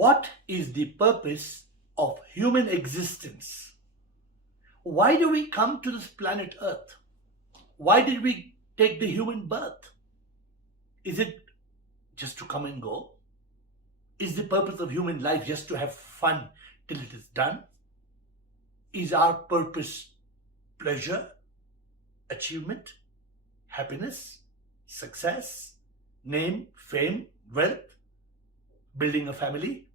What is the purpose of human existence? Why do we come to this planet Earth? Why did we take the human birth? Is it just to come and go? Is the purpose of human life just to have fun till it is done? Is our purpose pleasure, achievement, happiness, success, name, fame, wealth, building a family?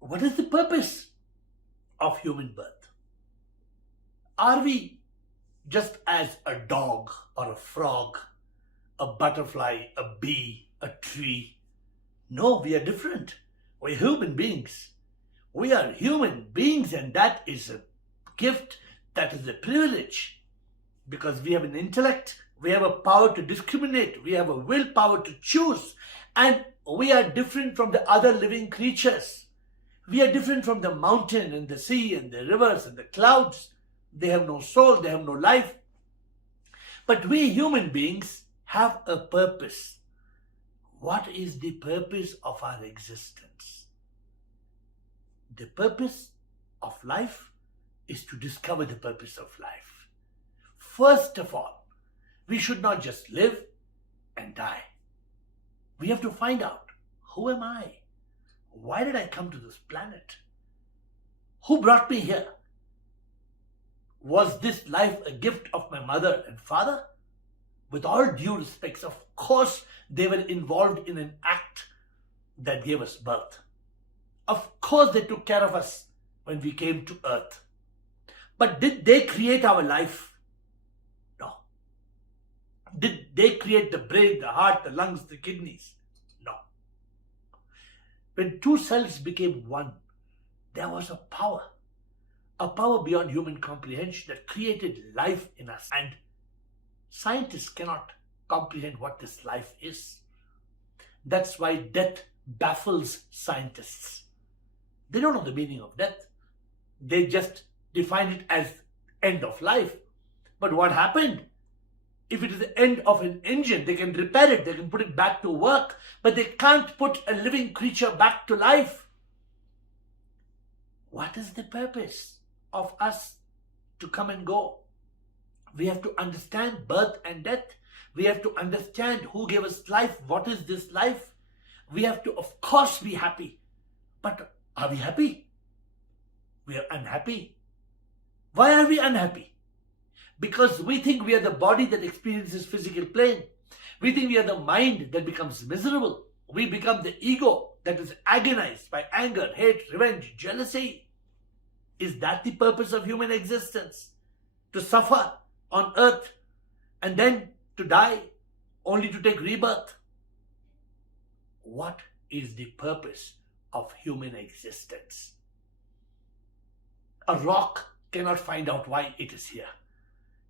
What is the purpose of human birth? Are we just as a dog or a frog, a butterfly, a bee, a tree? No, we are different. We're human beings. We are human beings, and that is a gift, that is a privilege, because we have an intellect, we have a power to discriminate, we have a willpower to choose, and we are different from the other living creatures. We are different from the mountain and the sea and the rivers and the clouds. They have no soul, they have no life. But we human beings have a purpose. What is the purpose of our existence? The purpose of life is to discover the purpose of life. First of all, we should not just live and die. We have to find out, who am I? Why did I come to this planet? Who brought me here? Was this life a gift of my mother and father? With all due respects, of course, they were involved in an act that gave us birth. Of course, they took care of us when we came to earth. But did they create our life? No. Did they create the brain, the heart, the lungs, the kidneys? No. When two cells became one, there was a power beyond human comprehension that created life in us. And scientists cannot comprehend what this life is. That's why death baffles scientists. They don't know the meaning of death. They just define it as end of life. But what happened? If it is the end of an engine, they can repair it, they can put it back to work, but they can't put a living creature back to life. What is the purpose of us to come and go? We have to understand birth and death. We have to understand who gave us life. What is this life? We have to, of course, be happy. But are we happy? We are unhappy. Why are we unhappy? Because we think we are the body that experiences physical pain. We think we are the mind that becomes miserable. We become the ego that is agonized by anger, hate, revenge, jealousy. Is that the purpose of human existence? To suffer on earth and then to die, only to take rebirth? What is the purpose of human existence? A rock cannot find out why it is here.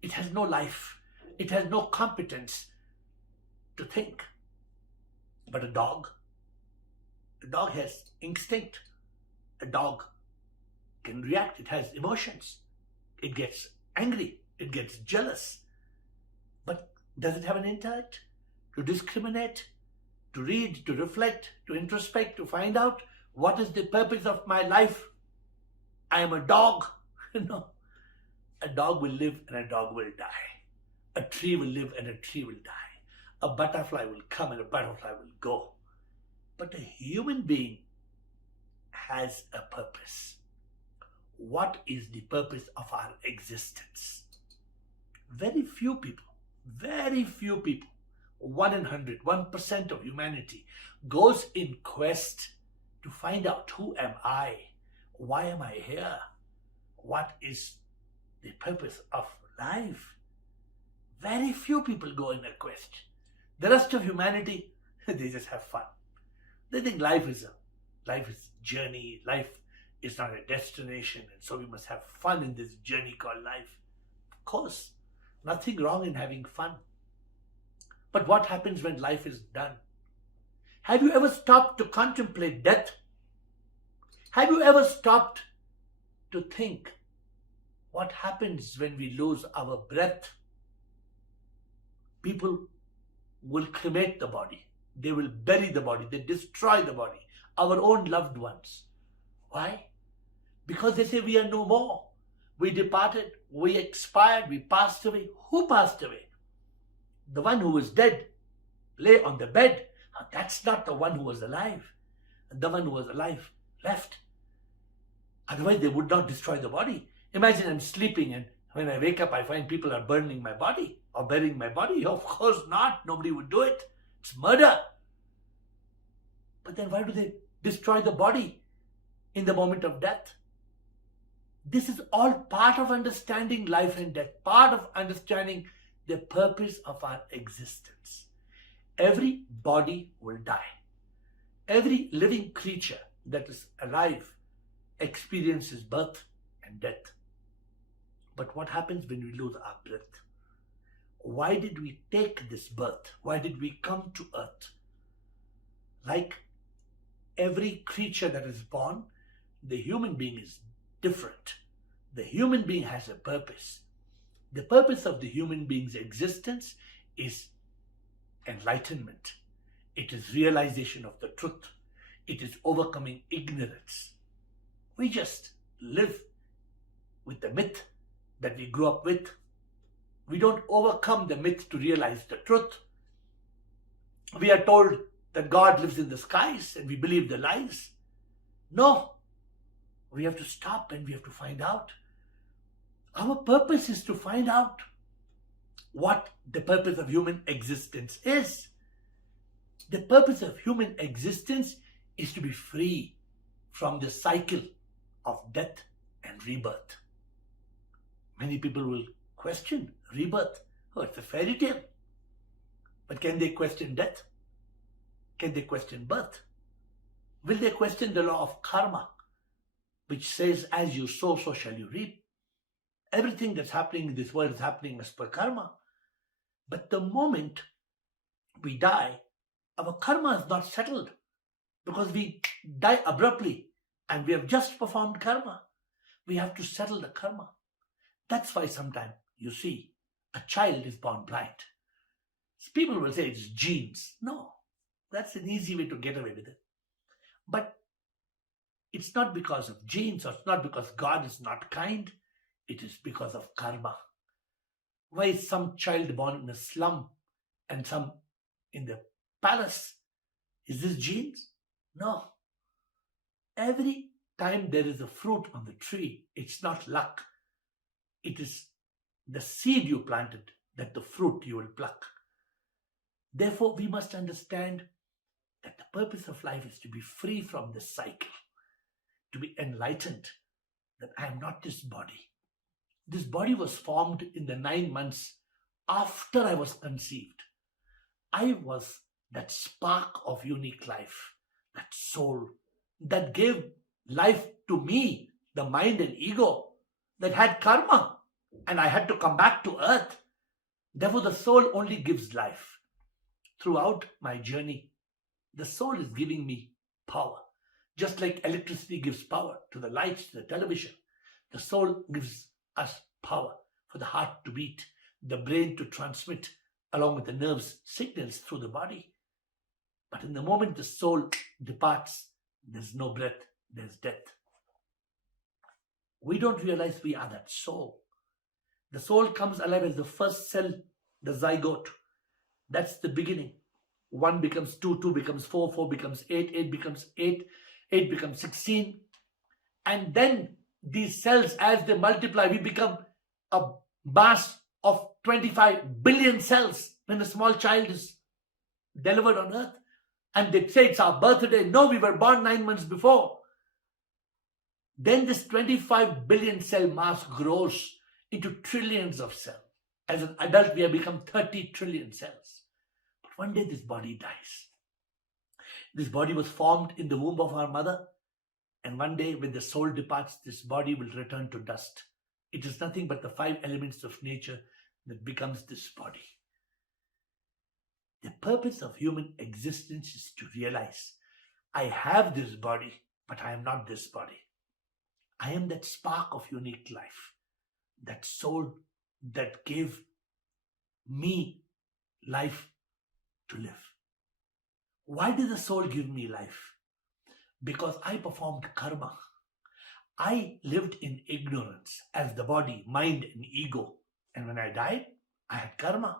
It has no life. It has no competence to think. But a dog has instinct. A dog can react. It has emotions. It gets angry. It gets jealous. But does it have an intellect to discriminate, to read, to reflect, to introspect, to find out what is the purpose of my life? I am a dog. No. A dog will live and a dog will die. A tree will live and a tree will die. A butterfly will come and a butterfly will go. But a human being has a purpose. What is the purpose of our existence? Very few people, 1 in 100, 1% of humanity goes in quest to find out, who am I? Why am I here? What is the purpose of life? Very few people go in a quest. The rest of humanity, they just have fun. They think life is a journey. Life is not a destination, and so we must have fun in this journey called life. Of course, nothing wrong in having fun. But what happens when life is done? Have you ever stopped to contemplate death? Have you ever stopped to think what happens when we lose our breath? People will cremate the body. They will bury the body. They destroy the body. our own loved ones. Why? Because they say we are no more. We departed, we expired, we passed away. Who passed away? The one who was dead lay on the bed. That's not the one who was alive. The one who was alive left. Otherwise, they would not destroy the body. Imagine I'm sleeping and when I wake up, I find people are burning my body or burying my body. Of course not. Nobody would do it. It's murder. But then why do they destroy the body in the moment of death? This is all part of understanding life and death, part of understanding the purpose of our existence. Every body will die. Every living creature that is alive experiences birth and death. But what happens when we lose our breath? Why did we take this birth? Why did we come to earth? Like every creature that is born, the human being is different. The human being has a purpose. The purpose of the human being's existence is enlightenment. It is realization of the truth. It is overcoming ignorance. We just live with the myth that we grew up with. We don't overcome the myth to realize the truth. We are told that God lives in the skies and we believe the lies. No, we have to stop and we have to find out. Our purpose is to find out what the purpose of human existence is. The purpose of human existence is to be free from the cycle of death and rebirth. Many people will question rebirth. Oh, it's a fairy tale. But can they question death? Can they question birth? Will they question the law of karma, which says, as you sow, so shall you reap? Everything that's happening in this world is happening as per karma. But the moment we die, our karma is not settled because we die abruptly and we have just performed karma. We have to settle the karma. That's why sometimes you see a child is born blind. People will say it's genes. No, that's an easy way to get away with it. But it's not because of genes or it's not because God is not kind. It is because of karma. Why is some child born in a slum and some in the palace? Is this genes? No. Every time there is a fruit on the tree, it's not luck. It is the seed you planted that the fruit you will pluck. Therefore, we must understand that the purpose of life is to be free from this cycle, to be enlightened, that I am not this body. This body was formed in the 9 months after I was conceived. I was that spark of unique life, that soul that gave life to me, the mind and ego that had karma, and I had to come back to earth. Therefore, the soul only gives life. Throughout my journey, the soul is giving me power. Just like electricity gives power to the lights, to the television, the soul gives us power for the heart to beat, the brain to transmit, along with the nerves, signals through the body. But in the moment the soul departs, there's no breath, there's death. We don't realize we are that soul. The soul comes alive as the first cell, the zygote. That's the beginning. 1 becomes 2, 2 becomes 4, 4 becomes 8, 8 becomes 8, 8 becomes 16. And then these cells, as they multiply, we become a mass of 25 billion cells when a small child is delivered on earth. And they say it's our birthday. No, we were born 9 months before. Then this 25 billion cell mass grows into trillions of cells. As an adult, we have become 30 trillion cells. But one day this body dies. This body was formed in the womb of our mother. And one day when the soul departs, this body will return to dust. It is nothing but the 5 elements of nature that becomes this body. The purpose of human existence is to realize, I have this body, but I am not this body. I am that spark of unique life, that soul that gave me life to live. Why did the soul give me life? because I performed karma. I lived in ignorance as the body, mind, and ego. And when I died, I had karma.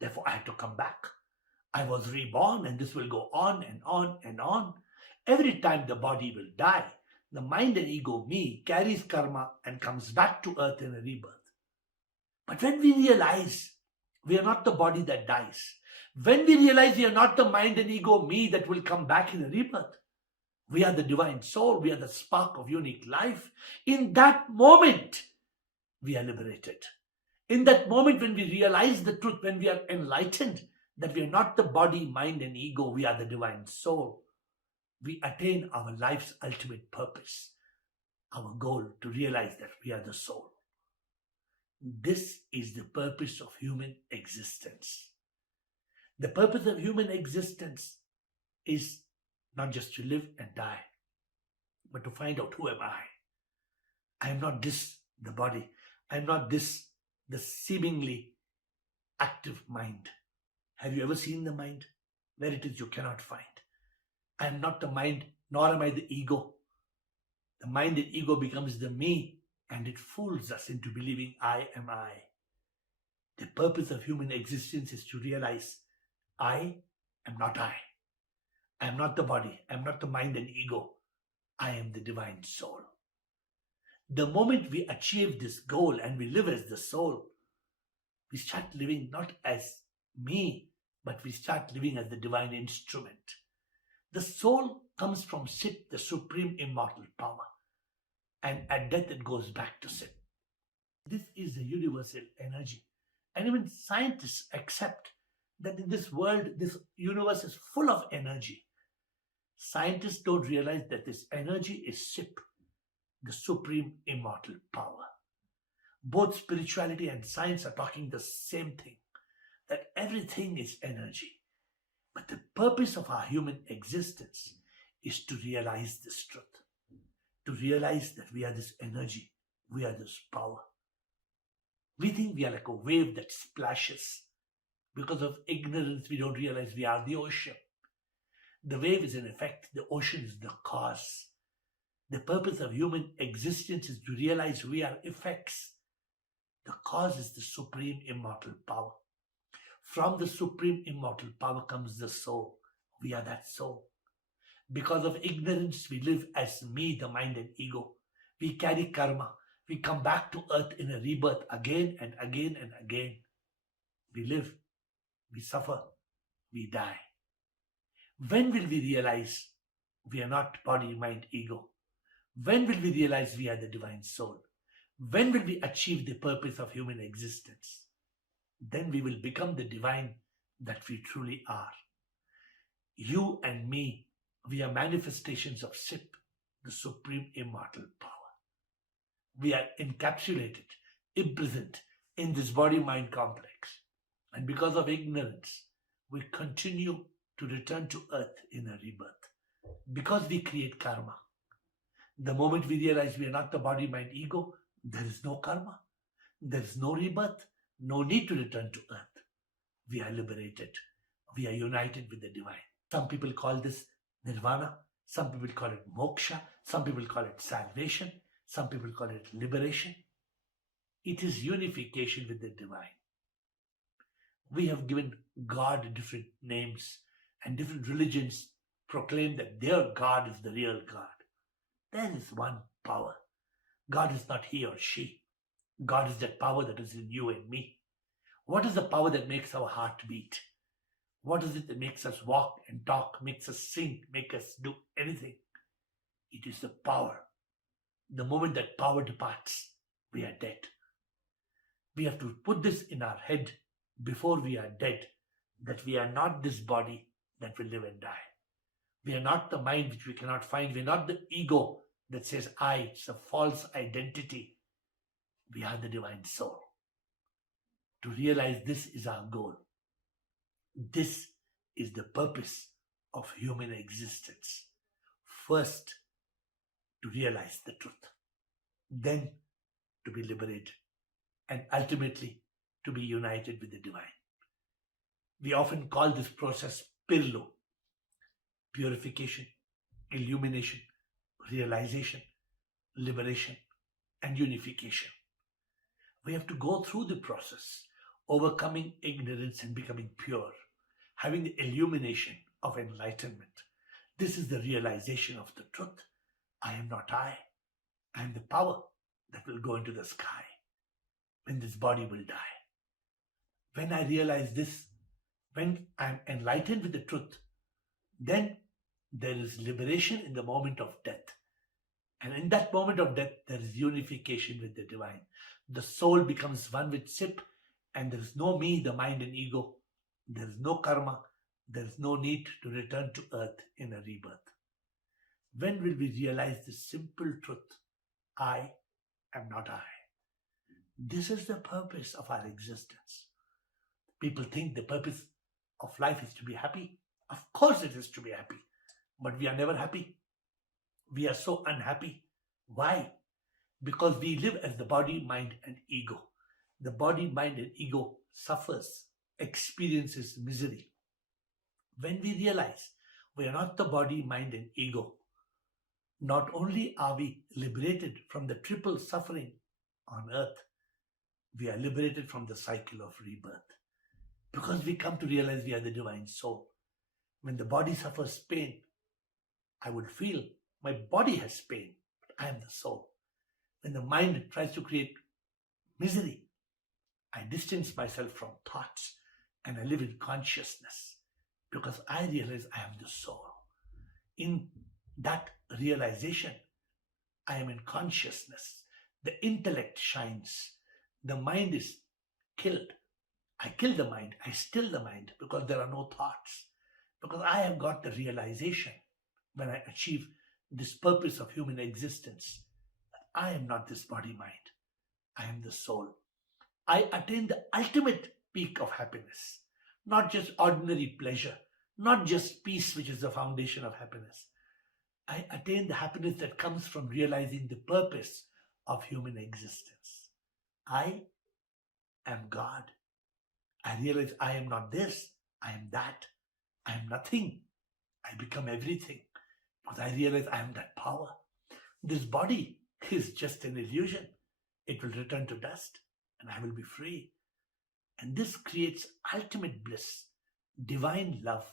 Therefore, I had to come back. I was reborn, and this will go on and on and on. Every time the body will die, the mind and ego, me, carries karma and comes back to earth in a rebirth. But when we realize we are not the body that dies, when we realize we are not the mind and ego, me, that will come back in a rebirth, we are the divine soul, we are the spark of unique life. In that moment, we are liberated. In that moment, when we realize the truth, when we are enlightened, that we are not the body, mind, and ego, we are the divine soul, we attain our life's ultimate purpose, our goal to realize that we are the soul. This is the purpose of human existence. The purpose of human existence is not just to live and die, but to find out, who am I? I am not this, the body. I am not this, the seemingly active mind. Have you ever seen the mind? Where it is, you cannot find. I am not the mind, nor am I the ego. The mind and ego becomes the me, and it fools us into believing I am I. The purpose of human existence is to realize I am not I. I am not the body. I am not the mind and ego. I am the divine soul. The moment we achieve this goal and we live as the soul, we start living not as me, but we start living as the divine instrument. The soul comes from Sit, the supreme immortal power. And at death, it goes back to Sit. This is the universal energy. And even scientists accept that in this world, this universe is full of energy. Scientists don't realize that this energy is Sit, the supreme immortal power. Both spirituality and science are talking the same thing, that everything is energy. But the purpose of our human existence is to realize this truth, to realize that we are this energy, we are this power. We think we are like a wave that splashes. Because of ignorance, we don't realize we are the ocean. The wave is an effect, the ocean is the cause. The purpose of human existence is to realize we are effects. The cause is the supreme immortal power. From the supreme immortal power comes the soul. We are that soul. Because of ignorance, we live as me, the mind and ego. We carry karma. We come back to earth in a rebirth again and again and again. We live, we suffer, we die. When will we realize we are not body, mind, ego? When will we realize we are the divine soul? When will we achieve the purpose of human existence? Then we will become the divine that we truly are. You and me, we are manifestations of Sit, the supreme immortal power. We are encapsulated, imprisoned in this body-mind complex. And because of ignorance, we continue to return to earth in a rebirth. Because we create karma. The moment we realize we are not the body, mind, ego, there is no karma. There is no rebirth. No need to return to earth. We are liberated. We are united with the divine. Some people call this nirvana. Some people call it moksha. Some people call it salvation. Some people call it liberation. It is unification with the divine. We have given God different names, and different religions proclaim that their God is the real God. There is one power. God is not he or she. God is that power that is in you and me. What is the power that makes our heart beat? What is it that makes us walk and talk, makes us sing, makes us do anything? It is the power. The moment that power departs, we are dead. We have to put this in our head before we are dead, that we are not this body that will live and die. We are not the mind which we cannot find. We are not the ego that says I. It's a false identity. We are the divine soul. To realize this is our goal. This is the purpose of human existence. First, to realize the truth. Then, to be liberated. And ultimately, to be united with the divine. We often call this process Pirlu, purification, illumination, realization, liberation, and unification. We have to go through the process, overcoming ignorance and becoming pure, having the illumination of enlightenment. This is the realization of the truth. I am not I. I am the power that will go into the sky when this body will die. When I realize this, when I am enlightened with the truth, then there is liberation in the moment of death. And in that moment of death, there is unification with the divine. The soul becomes one with Sip, and there is no me, the mind and ego. There is no karma. There is no need to return to earth in a rebirth. When will we realize this simple truth? I am not I. This is the purpose of our existence. People think the purpose of life is to be happy. Of course it is to be happy. But we are never happy. We are so unhappy. Why? Because we live as the body, mind and ego. The body, mind and ego suffers, experiences misery. When we realize we are not the body, mind and ego, not only are we liberated from the triple suffering on earth, we are liberated from the cycle of rebirth. Because we come to realize we are the divine soul. When the body suffers pain, I would feel my body has pain, but I am the soul. When the mind tries to create misery, I distance myself from thoughts and I live in consciousness because I realize I am the soul. In that realization, I am in consciousness. The intellect shines. The mind is killed. I kill the mind. I still the mind because there are no thoughts. Because I have got the realization when I achieve this purpose of human existence. I am not this body mind. I am the soul. I attain the ultimate peak of happiness. Not just ordinary pleasure. Not just peace, which is the foundation of happiness. I attain the happiness that comes from realizing the purpose of human existence. I am God. I realize I am not this. I am that. I am nothing. I become everything. Because I realize I am that power. This body is just an illusion. It will return to dust and I will be free. And this creates ultimate bliss, divine love,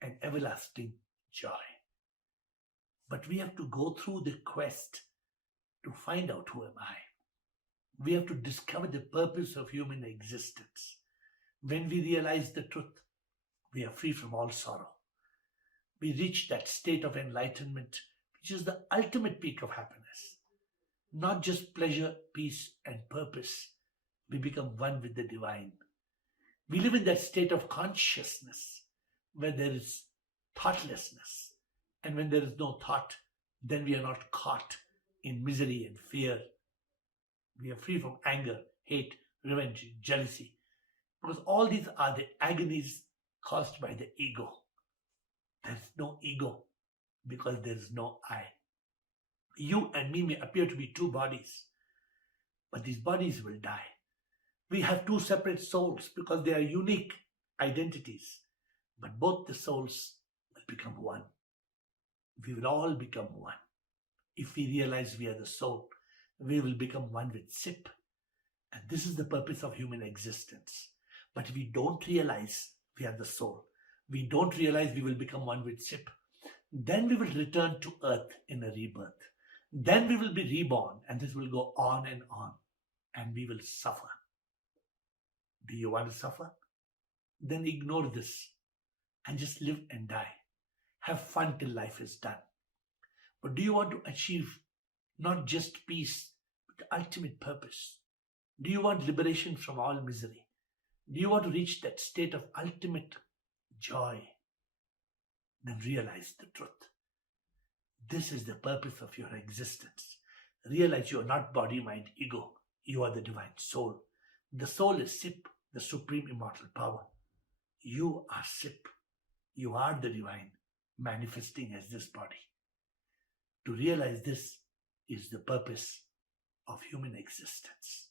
and everlasting joy. But we have to go through the quest to find out who am I. We have to discover the purpose of human existence. When we realize the truth, we are free from all sorrow. We reach that state of enlightenment, which is the ultimate peak of happiness. Not just pleasure, peace, and purpose. We become one with the divine. We live in that state of consciousness where there is thoughtlessness. And when there is no thought, then we are not caught in misery and fear. We are free from anger, hate, revenge, jealousy. Because all these are the agonies caused by the ego. There is no ego because there is no I. You and me may appear to be two bodies, but these bodies will die. We have two separate souls because they are unique identities, but both the souls will become one. We will all become one. If we realize we are the soul, we will become one with Sip. And this is the purpose of human existence. But if we don't realize we are the soul, we don't realize we will become one with Sip, then we will return to earth in a rebirth. Then we will be reborn, and this will go on, and we will suffer. Do you want to suffer? Then ignore this and just live and die. Have fun till life is done. But do you want to achieve not just peace, but the ultimate purpose? Do you want liberation from all misery? Do you want to reach that state of ultimate joy? Then realize the truth. This is the purpose of your existence. Realize you are not body, mind, ego. You are the divine soul. The soul is Sip, the supreme immortal power. You are Sip. You are the divine, manifesting as this body. To realize this is the purpose of human existence.